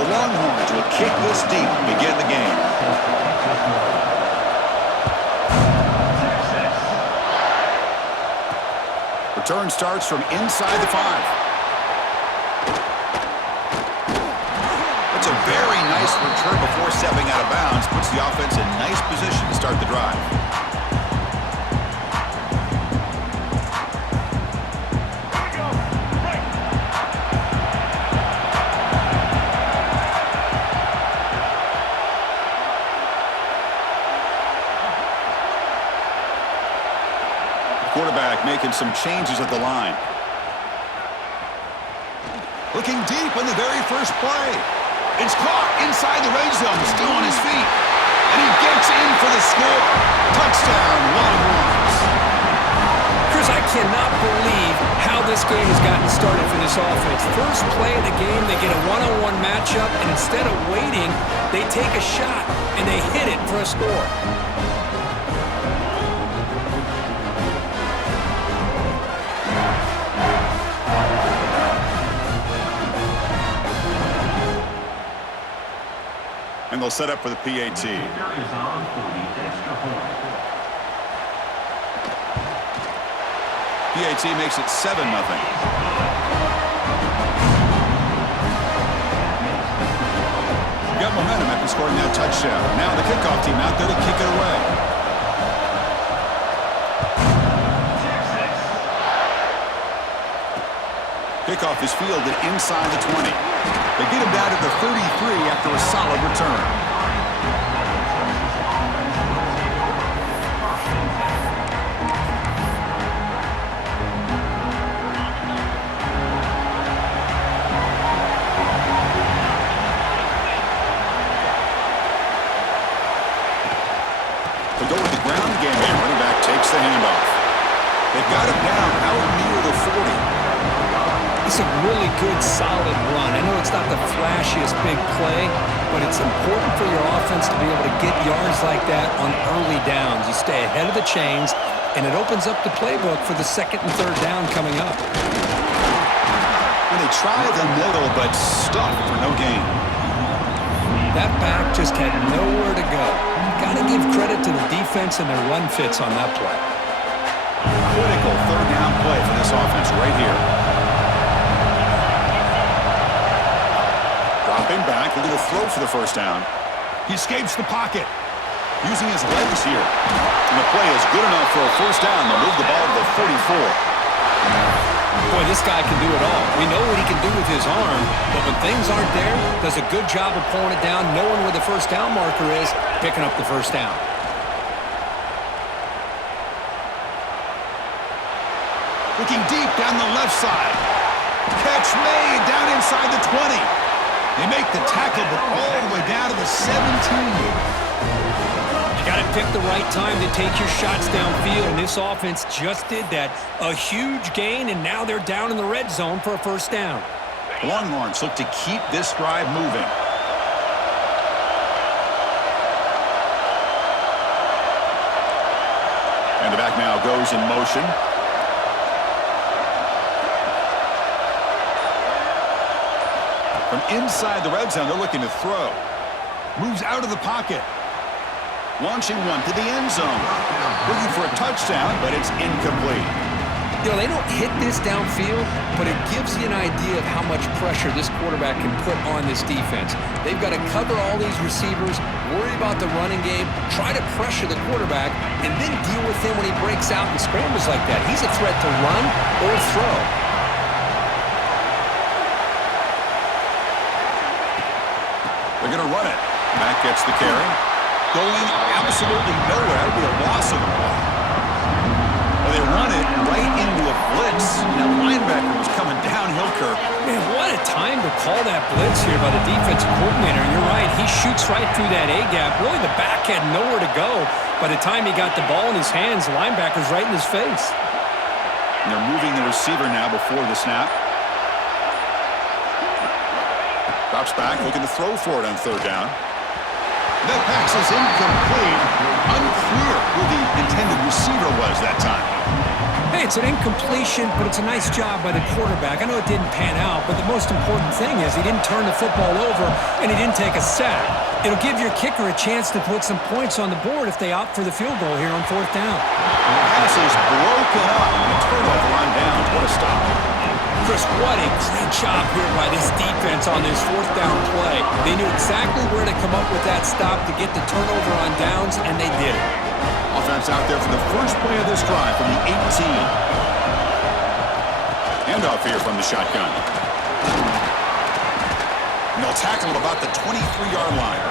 The Longhorns will kick this deep to begin the game. Return starts from inside the 5. It's a very nice return before stepping out of bounds. Puts the offense in nice position to start the drive. Quarterback making some changes at the line. Looking deep in the very first play. It's caught inside the red zone, still on his feet. And he gets in for the score. Touchdown, Longhorns. Chris, I cannot believe how this game has gotten started for this offense. First play of the game, they get a one-on-one matchup, and instead of waiting, they take a shot, and they hit it for a score. And they'll set up for the PAT. PAT makes it 7-0. Got momentum after scoring that touchdown. Now the kickoff team out there to kick it away. Kickoff is fielded inside the 20. They get him down to the 33 after a solid return. They go with the ground game, and running back takes the handoff. They've got him down out near the 40. It's a really good, solid run. I know it's not the flashiest big play, but it's important for your offense to be able to get yards like that on early downs. You stay ahead of the chains, and it opens up the playbook for the second and third down coming up. And they try the middle, but stuffed for no gain. That back just had nowhere to go. Got to give credit to the defense and their run fits on that play. Critical third down play for this offense right here. Dropping back, looking to throw for the first down. He escapes the pocket, using his legs here. And the play is good enough for a first down. They'll move the ball to the 44. Boy, this guy can do it all. We know what he can do with his arm, but when things aren't there, does a good job of pulling it down, knowing where the first down marker is, picking up the first down. Looking deep down the left side. Catch made down inside the 20. They make the tackle, but all the way down to the 17. You got to pick the right time to take your shots downfield, and this offense just did that. A huge gain, and now they're down in the red zone for a first down. Longhorns look to keep this drive moving. And the back now goes in motion. From inside the red zone, they're looking to throw. Moves out of the pocket. Launching one to the end zone. Looking for a touchdown, but it's incomplete. You know, they don't hit this downfield, but it gives you an idea of how much pressure this quarterback can put on this defense. They've got to cover all these receivers, worry about the running game, try to pressure the quarterback, and then deal with him when he breaks out and scrambles like that. He's a threat to run or throw. They're going to run it. Mack gets the carry. Going absolutely nowhere. That would be a loss of the ball. Well, they run it right into a blitz. That linebacker was coming downhill, Kirk. Man, what a time to call that blitz here by the defensive coordinator. You're right. He shoots right through that A-gap. Really, the back had nowhere to go. By the time he got the ball in his hands, the linebacker's right in his face. And they're moving the receiver now before the snap. Drops back, looking to throw for it on third down. That pass is incomplete. Unclear who the intended receiver was that time. Hey, Okay, it's an incompletion, but it's a nice job by the quarterback. I know it didn't pan out, but the most important thing is he didn't turn the football over and he didn't take a sack. It'll give your kicker a chance to put some points on the board if they opt for the field goal here on 4th down. Pass is broken up. A turnover on downs. What a stop. Chris, what a great job here by this defense on this 4th down play. They knew exactly where to come up with that stop to get the turnover on downs, and they did it. Offense out there for the first play of this drive from the 18. Handoff here from the shotgun. And they'll tackle at about the 23-yard line.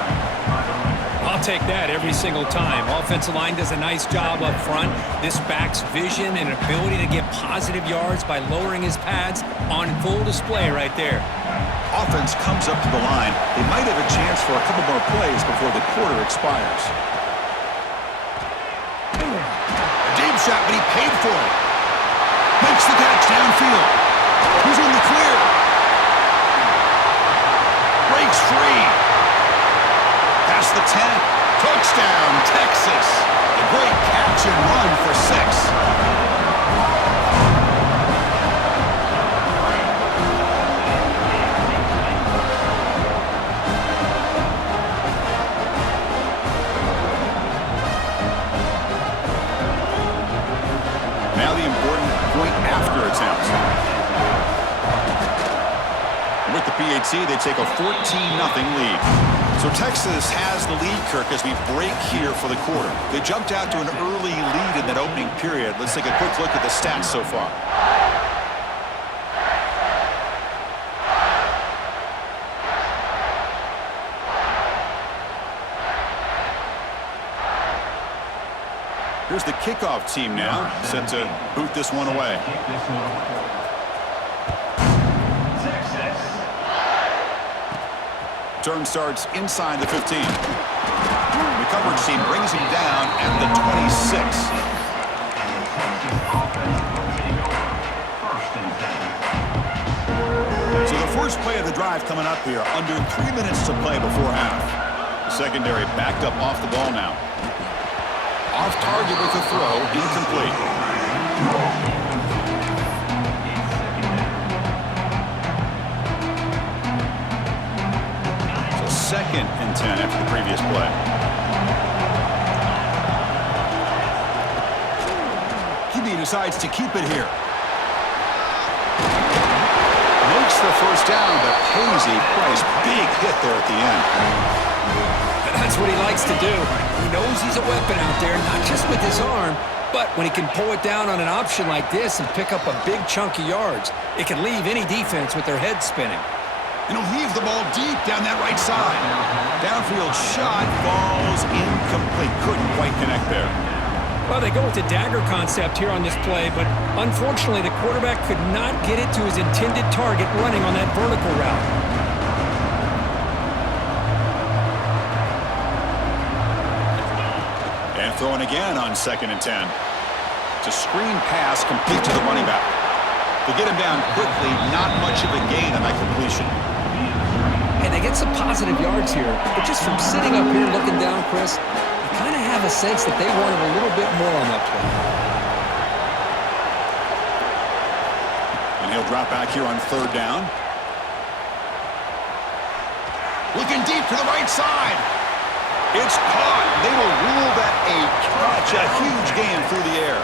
I'll take that every single time. Offensive line does a nice job up front. This back's vision and ability to get positive yards by lowering his pads on full display right there. Offense comes up to the line. They might have a chance for a couple more plays before the quarter expires. A deep shot, but he paid for it. Makes the catch downfield. He's in the clear. Breaks free. Past the 10. Touchdown, Texas. A great catch and run for 6. Now the important point after attempt. With the PAT, they take a 14-0 lead. So Texas has the lead, Kirk, as we break here for the quarter. They jumped out to an early lead in that opening period. Let's take a quick look at the stats so far. Here's the kickoff team now, set to boot this one away. Turn starts inside the 15. The coverage team brings him down at the 26. So the first play of the drive coming up here, under 3 minutes to play before half. The secondary backed up off the ball now. Off target with the throw, incomplete. Second and 10 after the previous play. He decides to keep it here. Makes the first down, but pays a price. Big hit there at the end. That's what he likes to do. He knows he's a weapon out there, not just with his arm, but when he can pull it down on an option like this and pick up a big chunk of yards, it can leave any defense with their head spinning. And he'll heave the ball deep down that right side. Downfield shot falls incomplete. Couldn't quite connect there. Well, they go with the dagger concept here on this play, but unfortunately the quarterback could not get it to his intended target running on that vertical route. And throwing again on 2nd and 10. It's a screen pass complete to the running back. To get him down quickly, not much of a gain on that completion. And they get some positive yards here, but just from sitting up here looking down, Chris, you kind of have a sense that they wanted a little bit more on that play. And he'll drop back here on 3rd down. Looking deep to the right side. It's caught. They will rule that a catch, a huge gain through the air.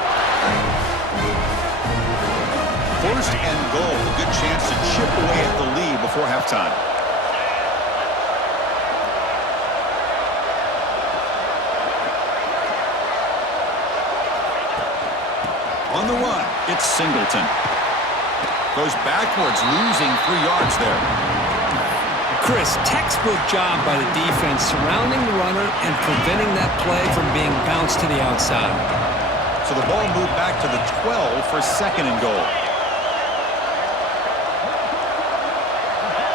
1st and goal. A good chance to chip away at the lead before halftime. On the run, it's Singleton. Goes backwards, losing 3 yards there. Chris, textbook job by the defense surrounding the runner and preventing that play from being bounced to the outside. So the ball moved back to the 12 for 2nd and goal.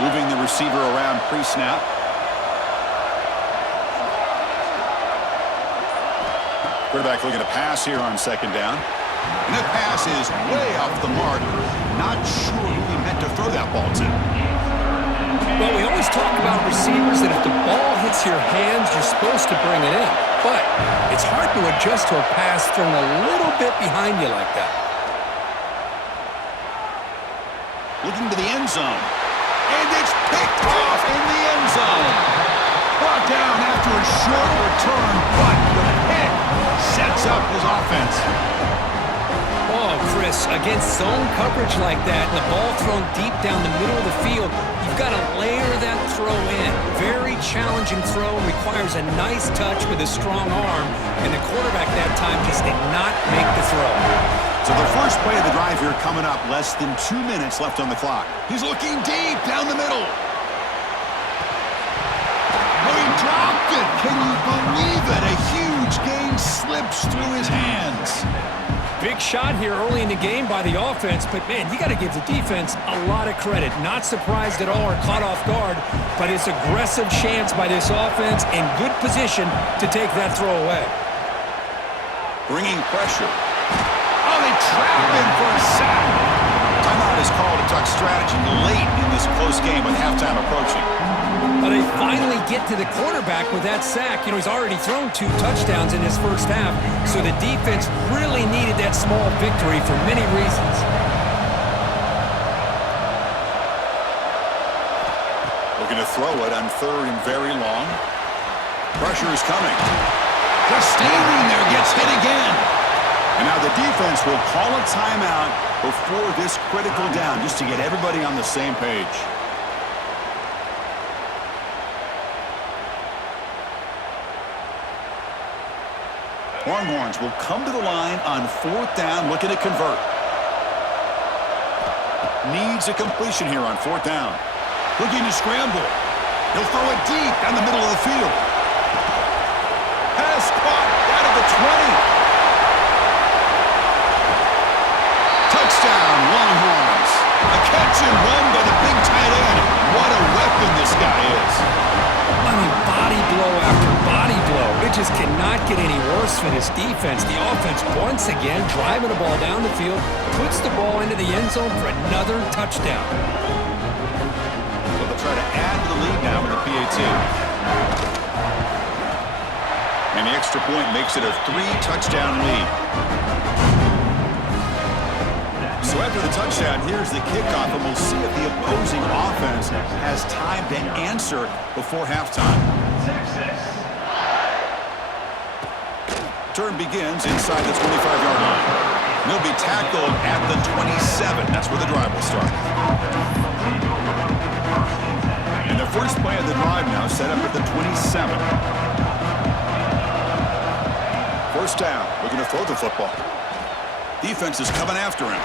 Moving the receiver around pre-snap. Quarterback looking to pass here on 2nd down. And that pass is way off the mark. Not sure who he meant to throw that ball to. Well, we always talk about receivers that if the ball hits your hands, you're supposed to bring it in. But it's hard to adjust to a pass thrown a little bit behind you like that. looking to the end zone. And it's picked off in the end zone. Brought down after a short return, but the pick sets up his offense. Oh, Chris, against zone coverage like that and the ball thrown deep down the middle of the field, you've got to layer that throw in. Very challenging throw, requires a nice touch with a strong arm, and the quarterback that time just did not make the throw. So the first play of the drive here coming up, less than 2 minutes left on the clock. He's looking deep down the middle. Oh, he dropped it. Can you believe it? A huge gain slips through his hands. Big shot here early in the game by the offense, but man, you got to give the defense a lot of credit. Not surprised at all or caught off guard, but it's aggressive chance by this offense in good position to take that throw away. Bringing pressure. Oh, they trap him for a sack. Timeout is called to talk strategy late in this close game with halftime approaching. But they finally get to the quarterback with that sack. You know, he's already thrown 2 touchdowns in his first half, so the defense really needed that small victory for many reasons. Looking to throw it on 3rd and very long. Pressure is coming. Just standing there, gets hit again. And now the defense will call a timeout before this critical down, just to get everybody on the same page. Longhorns will come to the line on 4th down, looking to convert. Needs a completion here on 4th down. Looking to scramble. He'll throw it deep down the middle of the field. Pass caught out of the 20. Touchdown, Longhorns. A catch and run by the big tight end. What a weapon this guy is. I mean, body blow after body blow. It just cannot get any worse for this defense. The offense, once again, driving the ball down the field, puts the ball into the end zone for another touchdown. So they'll try to add to the lead now with a PAT. And the extra point makes it a 3-touchdown lead. So after the touchdown, here's the kickoff, and we'll see if the opposing offense has time to answer before halftime. Turn begins inside the 25-yard line. He'll be tackled at the 27. That's where the drive will start. And the first play of the drive now set up at the 27. First down, looking to throw the football. Defense is coming after him.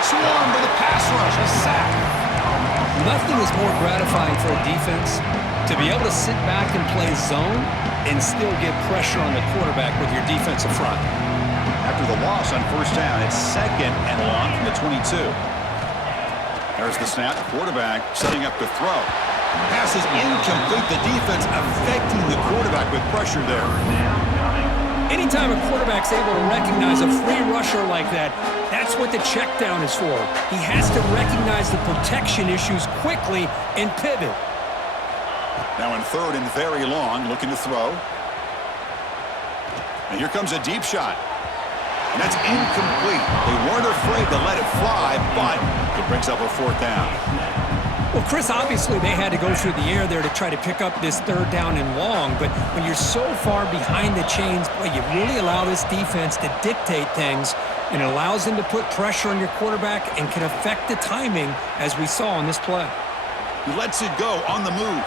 Swarmed by the pass rush, a sack. Nothing is more gratifying for a defense to be able to sit back and play zone and still get pressure on the quarterback with your defensive front. After the loss on first down, it's 2nd and long from the 22. There's the snap. Quarterback setting up to throw. Pass is incomplete. The defense affecting the quarterback with pressure there. Anytime a quarterback's able to recognize a free rusher like that, that's what the check down is for. He has to recognize the protection issues quickly and pivot. Now in 3rd and very long, looking to throw. And here comes a deep shot. And that's incomplete. They weren't afraid to let it fly, but it brings up a 4th down. Well, Chris, obviously they had to go through the air there to try to pick up this 3rd down and long, but when you're so far behind the chains, boy, you really allow this defense to dictate things, and it allows them to put pressure on your quarterback and can affect the timing, as we saw on this play. He lets it go on the move.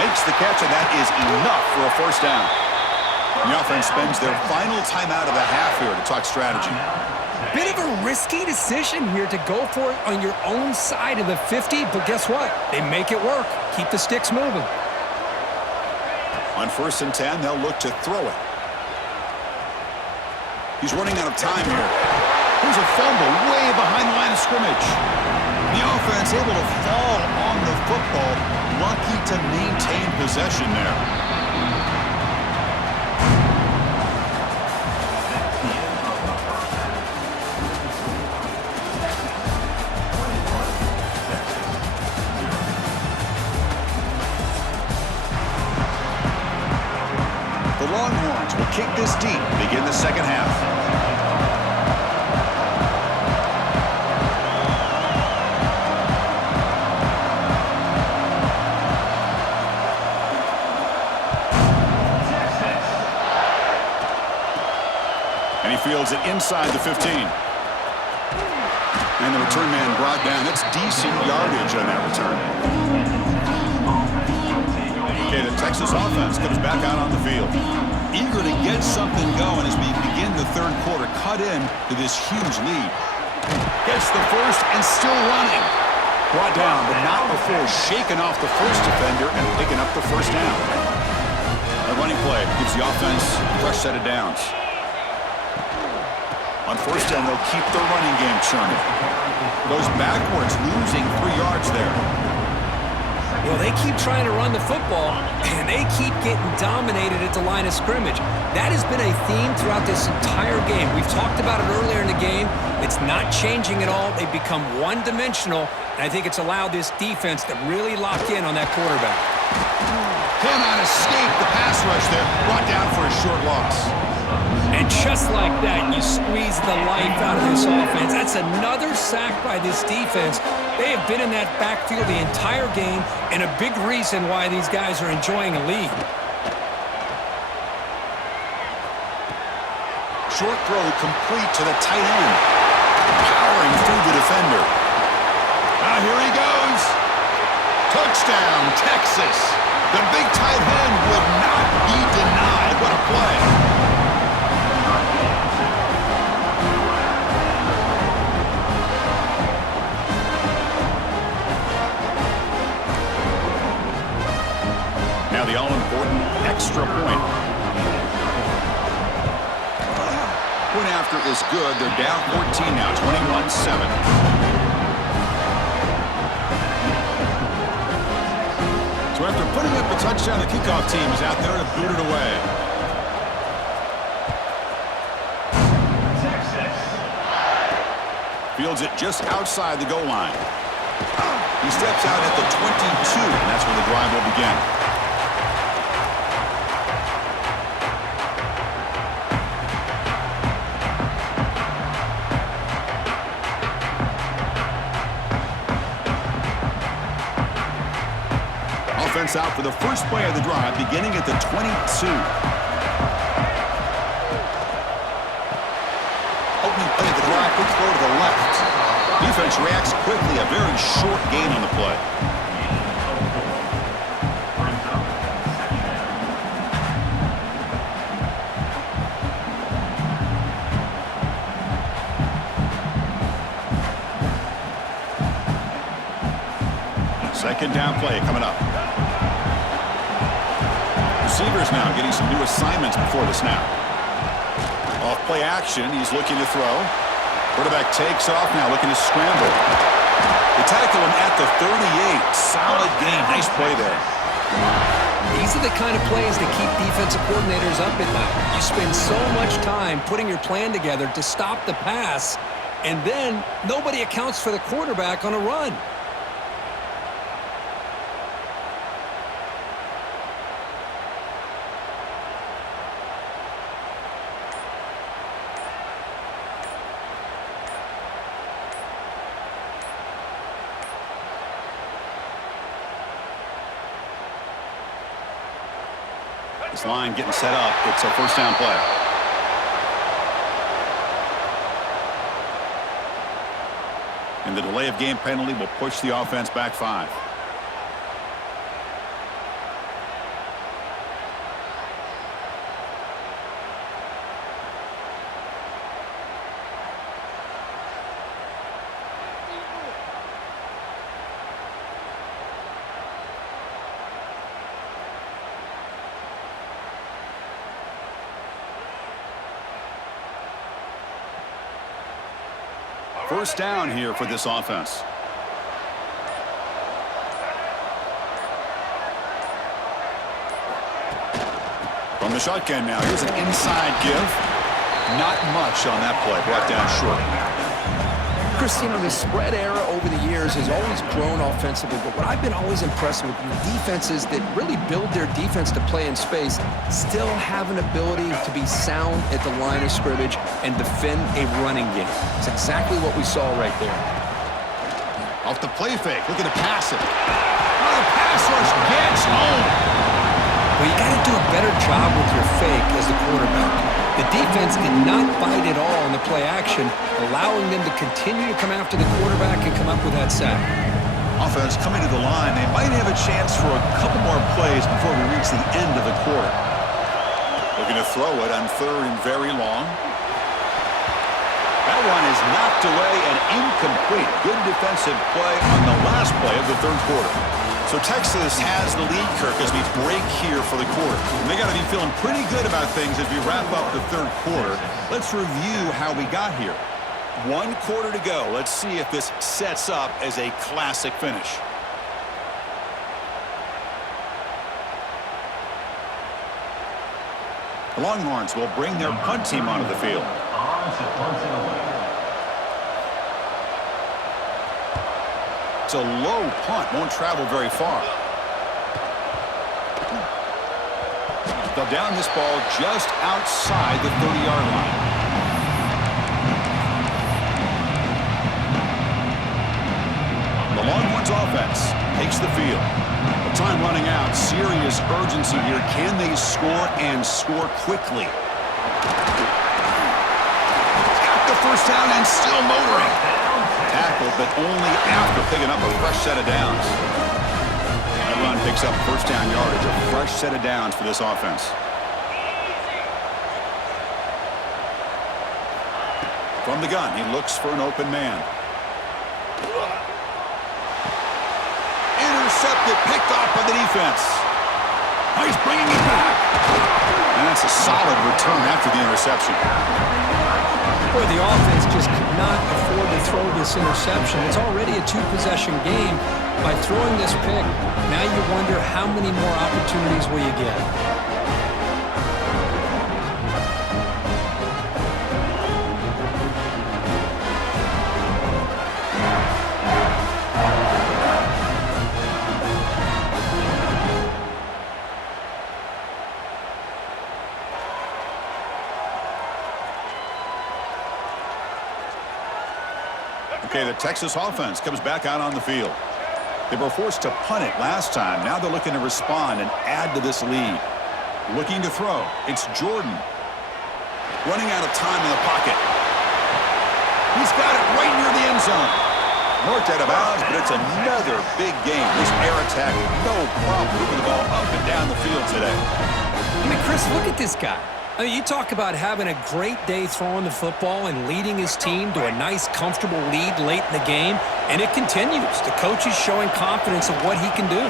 Makes the catch, and that is enough for a first down. The offense spends their final timeout of the half here to talk strategy. Bit of a risky decision here to go for it on your own side of the 50, but guess what? They make it work. Keep the sticks moving. On 1st and 10, they'll look to throw it. He's running out of time here. Here's a fumble way behind the line of scrimmage. The offense able to fall on the football, lucky to maintain possession there. The Longhorns will kick this deep to begin the second half. fields it inside the 15. And the return man brought down. That's decent yardage on that return. Okay, the Texas offense comes back out on the field. Eager to get something going as we begin the third quarter. Cut in to this huge lead. Gets the first and still running. Brought down, but not before shaking off the first defender and picking up the first down. A running play gives the offense a fresh set of downs. On first down, they'll keep the running game churning. Goes backwards, losing 3 yards there. Well, they keep trying to run the football, and they keep getting dominated at the line of scrimmage. That has been a theme throughout this entire game. We've talked about it earlier in the game. It's not changing at all. They've become one-dimensional, and I think it's allowed this defense to really lock in on that quarterback. Cannot escape the pass rush there. Brought down for a short loss. And just like that, you squeeze the life out of this offense. That's another sack by this defense. They have been in that backfield the entire game, and a big reason why these guys are enjoying a lead. Short throw complete to the tight end. Powering through the defender. Now here he goes. Touchdown, Texas. The big tight end would not be denied. What a play. Now the all-important extra point. Point after is good. They're down 14 now, 21-7. So after putting up a touchdown, the kickoff team is out there to boot it away. Fields it just outside the goal line. He steps out at the 22, and that's where the drive will begin. Offense out for the first play of the drive, beginning at the 22. Opening play of the drive, quick throw to the left. Defense reacts quickly, a very short gain on the play. Second down play coming up. Receivers now getting some new assignments before the snap. Off play action, he's looking to throw. Quarterback takes off now, looking to scramble. They tackle him at the 38. Solid gain, nice play there. These are the kind of plays that keep defensive coordinators up at night. You spend so much time putting your plan together to stop the pass, and then nobody accounts for the quarterback on a run. This line getting set up. It's a first down play. And the delay of game penalty will push the offense back 5. First down here for this offense. From the shotgun now, here's an inside give. Not much on that play, brought down short. Chris, you know, the spread era over the years has always grown offensively, but what I've been always impressed with defenses that really build their defense to play in space still have an ability to be sound at the line of scrimmage and defend a running game. It's exactly what we saw right there. Off the play fake, looking to pass it. Oh, the pass rush gets home. Well, you got to do a better job with your fake as the quarterback. The defense did not bite at all in the play action, allowing them to continue to come after the quarterback and come up with that sack. Offense coming to the line. They might have a chance for a couple more plays before we reach the end of the quarter. Looking to throw it on 3rd and very long. That one is knocked away and incomplete. Good defensive play on the last play of the 3rd quarter. So Texas has the lead, Kirk, as we break here for the quarter. And they got to be feeling pretty good about things as we wrap up the 3rd quarter. Let's review how we got here. 1 quarter to go. Let's see if this sets up as a classic finish. The Longhorns will bring their punt team onto the field. It's a low punt. Won't travel very far. They'll down this ball just outside the 30-yard line. The Longhorns offense takes the field. The time running out. Serious urgency here. Can they score and score quickly? Got the first down and still motoring. Tackled, but only after picking up a fresh set of downs. That run picks up first down yardage. A fresh set of downs for this offense. From the gun, he looks for an open man. Intercepted, picked off by the defense. Oh, he's bringing it back. And that's a solid return after the interception. Boy, the offense just could not afford to throw this interception. It's already a 2-possession game. By throwing this pick, now you wonder how many more opportunities will you get. Okay, the Texas offense comes back out on the field. They were forced to punt it last time. Now they're looking to respond and add to this lead. Looking to throw. It's Jordan. Running out of time in the pocket. He's got it right near the end zone. Marked out of bounds, but it's another big game. This air attack, no problem moving the ball up and down the field today. I mean, Chris, look at this guy. I mean, you talk about having a great day throwing the football and leading his team to a nice, comfortable lead late in the game, and it continues. The coach is showing confidence of what he can do.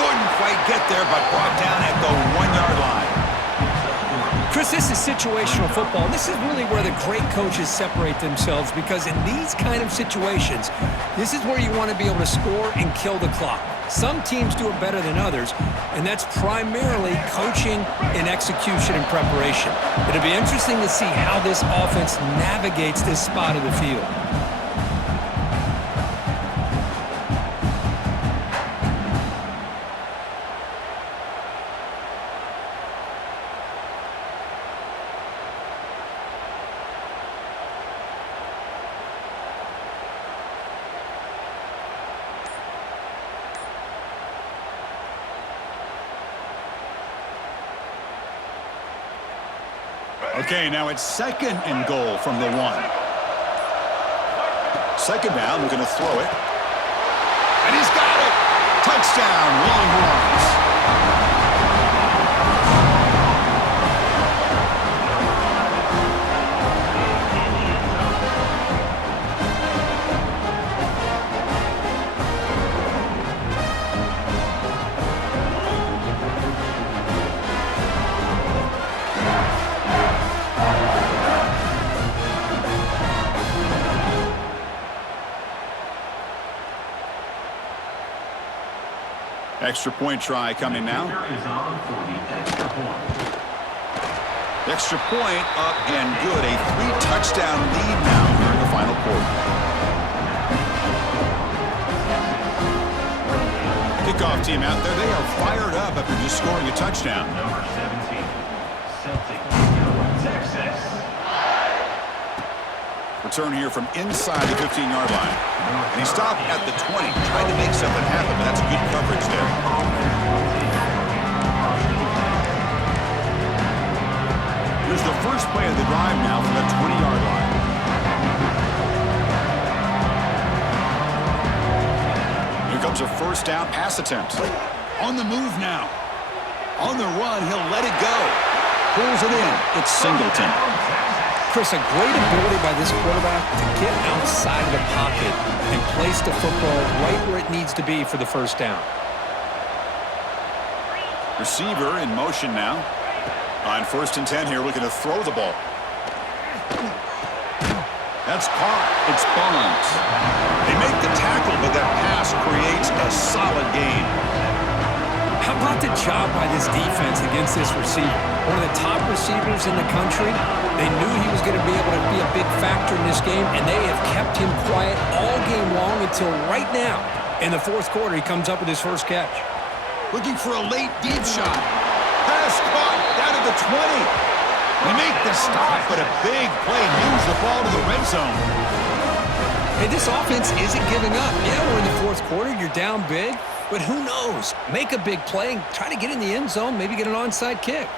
Couldn't quite get there, but brought down at the 1-yard line. Chris, this is situational football, and this is really where the great coaches separate themselves, because in these kind of situations, this is where you want to be able to score and kill the clock. Some teams do it better than others, and that's primarily coaching and execution and preparation. It'll be interesting to see how this offense navigates this spot of the field. Okay, now it's 2nd and goal from the 1. 2nd down, we're going to throw it. And he's got it! Touchdown, Longhorns! Extra point try coming now. Extra point up and good. A 3-touchdown lead now here in the final quarter. Kickoff team out there. They are fired up after just scoring a touchdown. Number 17, Celtic, Texas. Return here from inside the 15-yard line. And he stopped at the 20, tried to make something happen, but that's good coverage there. first down pass attempt. On the move now. On the run, he'll let it go. Pulls it in. It's Singleton. Chris, a great ability by this quarterback to get outside the pocket and place the football right where it needs to be for the first down. Receiver in motion now. On 1st and 10 here, looking to throw the ball. That's caught. It's Barnes. They make the tackle, but that pass creates a solid gain. How about the job by this defense against this receiver? One of the top receivers in the country. They knew he was going to be able to be a big factor in this game, and they have kept him quiet all game long until right now. In the 4th quarter, he comes up with his first catch. Looking for a late deep shot. Pass caught down at the 20. They make the stop, but a big play moves the ball to the red zone. Hey, this offense isn't giving up. Yeah, we're in the 4th quarter. You're down big. But who knows? Make a big play and try to get in the end zone, maybe get an onside kick.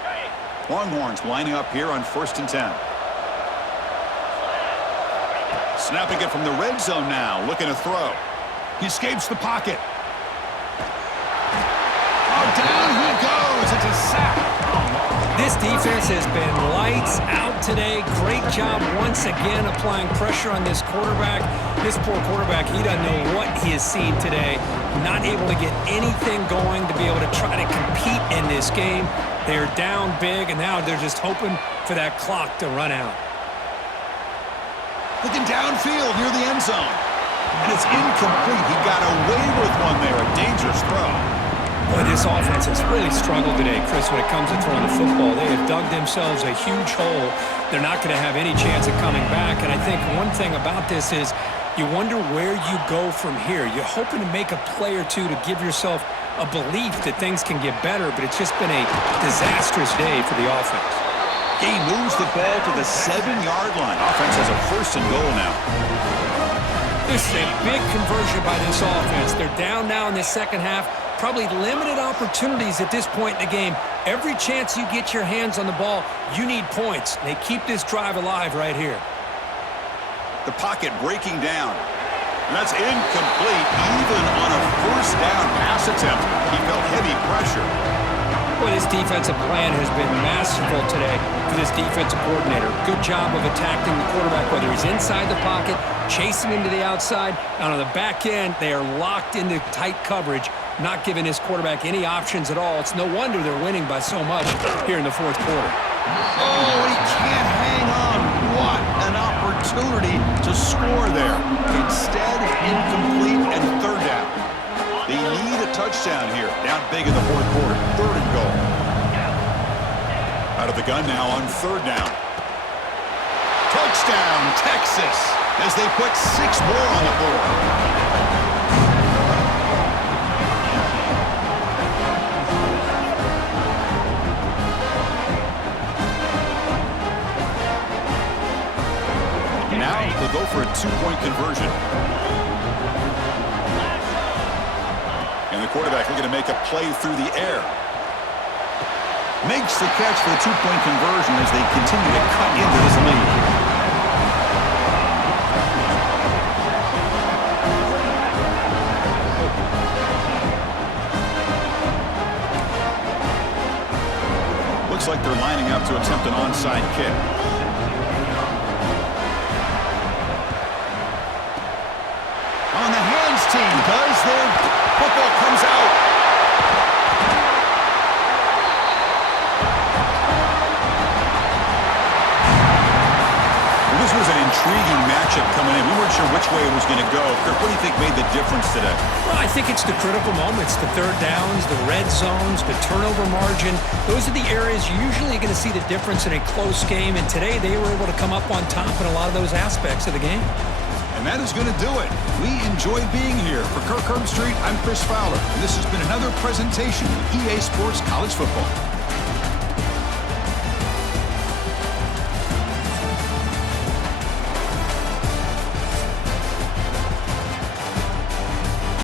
Longhorns lining up here on 1st and 10. Snapping it from the red zone now, looking to throw. He escapes the pocket. Oh, down he goes. It's a sack. This defense has been lights out today. Great job once again applying pressure on this quarterback. This poor quarterback, he doesn't know what he has seen today. Not able to get anything going to be able to try to compete in this game. They're down big, and now they're just hoping for that clock to run out. Looking downfield near the end zone. And it's incomplete. He got away with one there. A dangerous throw. Boy, this offense has really struggled today, Chris, when it comes to throwing the football. They have dug themselves a huge hole. They're not going to have any chance of coming back. And I think one thing about this is you wonder where you go from here. You're hoping to make a play or two to give yourself a belief that things can get better, but it's just been a disastrous day for the offense. He moves the ball to the 7-yard line. Offense has a 1st and goal now. This is a big conversion by this offense. They're down now in the second half. Probably limited opportunities at this point in the game. Every chance you get your hands on the ball, you need points. They keep this drive alive right here. The pocket breaking down. And that's incomplete. Even on a 1st down pass attempt, he felt heavy pressure. Boy, this defensive plan has been masterful today for this defensive coordinator. Good job of attacking the quarterback, whether he's inside the pocket, chasing him to the outside, and on the back end, they are locked into tight coverage, not giving this quarterback any options at all. It's no wonder they're winning by so much here in the 4th quarter. Oh, he can't hang on. What an opportunity to score there. Instead, incomplete and 3rd down. They need a touchdown here. Down big in the 4th quarter. 3rd and goal. Out of the gun now on 3rd down. Touchdown, Texas, as they put 6 more on the board. Now they'll go for a 2-point conversion. And the quarterback looking to make a play through the air. Makes the catch for the 2-point conversion as they continue to cut into this lead. Looks like they're lining up to attempt an onside kick. On the hands team does their football comes out. Well, this was an intriguing matchup coming in. We weren't sure which way it was going to go. Kirk, what do you think made the difference today? Well, I think it's the critical moments, the 3rd downs, the red zones, the turnover margin. Those are the areas you're usually going to see the difference in a close game, and today they were able to come up on top in a lot of those aspects of the game. And that is going to do it. We enjoyed being here. For Kirk Herbstreit, I'm Chris Fowler, and this has been another presentation of EA Sports College Football.